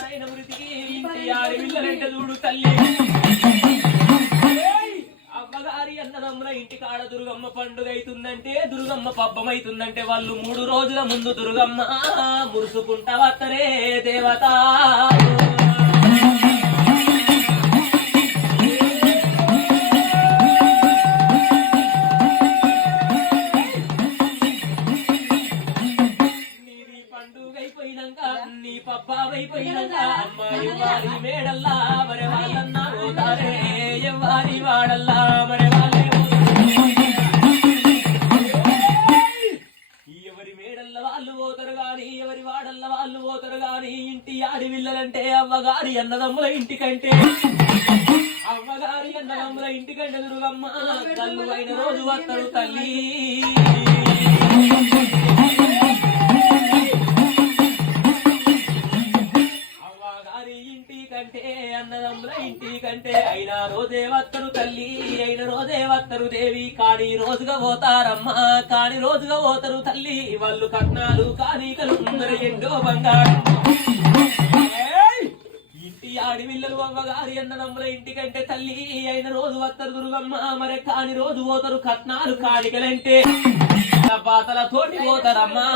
ఆడైన వృతికి ఇంటి ఆడి చూడు తల్లి. అమ్మగారి అన్నదమ్ముల ఇంటి కాడ దుర్గమ్మ పండుగ అవుతుందంటే దుర్గమ్మ పబ్బం అవుతుందంటే వాళ్ళు మూడు రోజుల ముందు దుర్గమ్మ మురుసుకుంటా వత్తరే దేవత. నీ పబ్బావైపోయినాక అమ్మాయి వారి మేడల్లా మరి వాళ్ళన్నా పోతారే ఎవ్వారి వాడల్లా మరి వాళ్ళే ఎవరి మేడల్ల వాళ్ళు పోతారు గాని ఎవరి వాడల్ల వాళ్ళు పోతారు గాని ఇంటి ఆడి పిల్లలంటే అవ్వగారి అన్నదమ్ముల ఇంటికంటే. అవ్వగారి అన్నదమ్ముల ఇంటికంటే దుర్గమ్మ కళ్ళు అయిన రోజు వస్తారు తల్లి. కంటే అన్నదమ్ముల ఇంటి కంటే. అయినా రోజే వత్తరు తల్లి అయిన రోజే వత్తరు దేవి. కాడి రోజుగా పోతారమ్మా కాడి రోజుగా పోతారు తల్లి. వాళ్ళు కట్నాలు కానీకలు మరి ఎండో బంగారు. ఇంటి ఆడివిల్లలు అవ్వగారి అన్నదమ్ముల ఇంటి కంటే తల్లి. అయిన రోజు వత్తరు దుర్గమ్మ మరి కాని రోజు పోతారు కట్నాలు కానికలంటే. పాతల తోటి పోతారమ్మా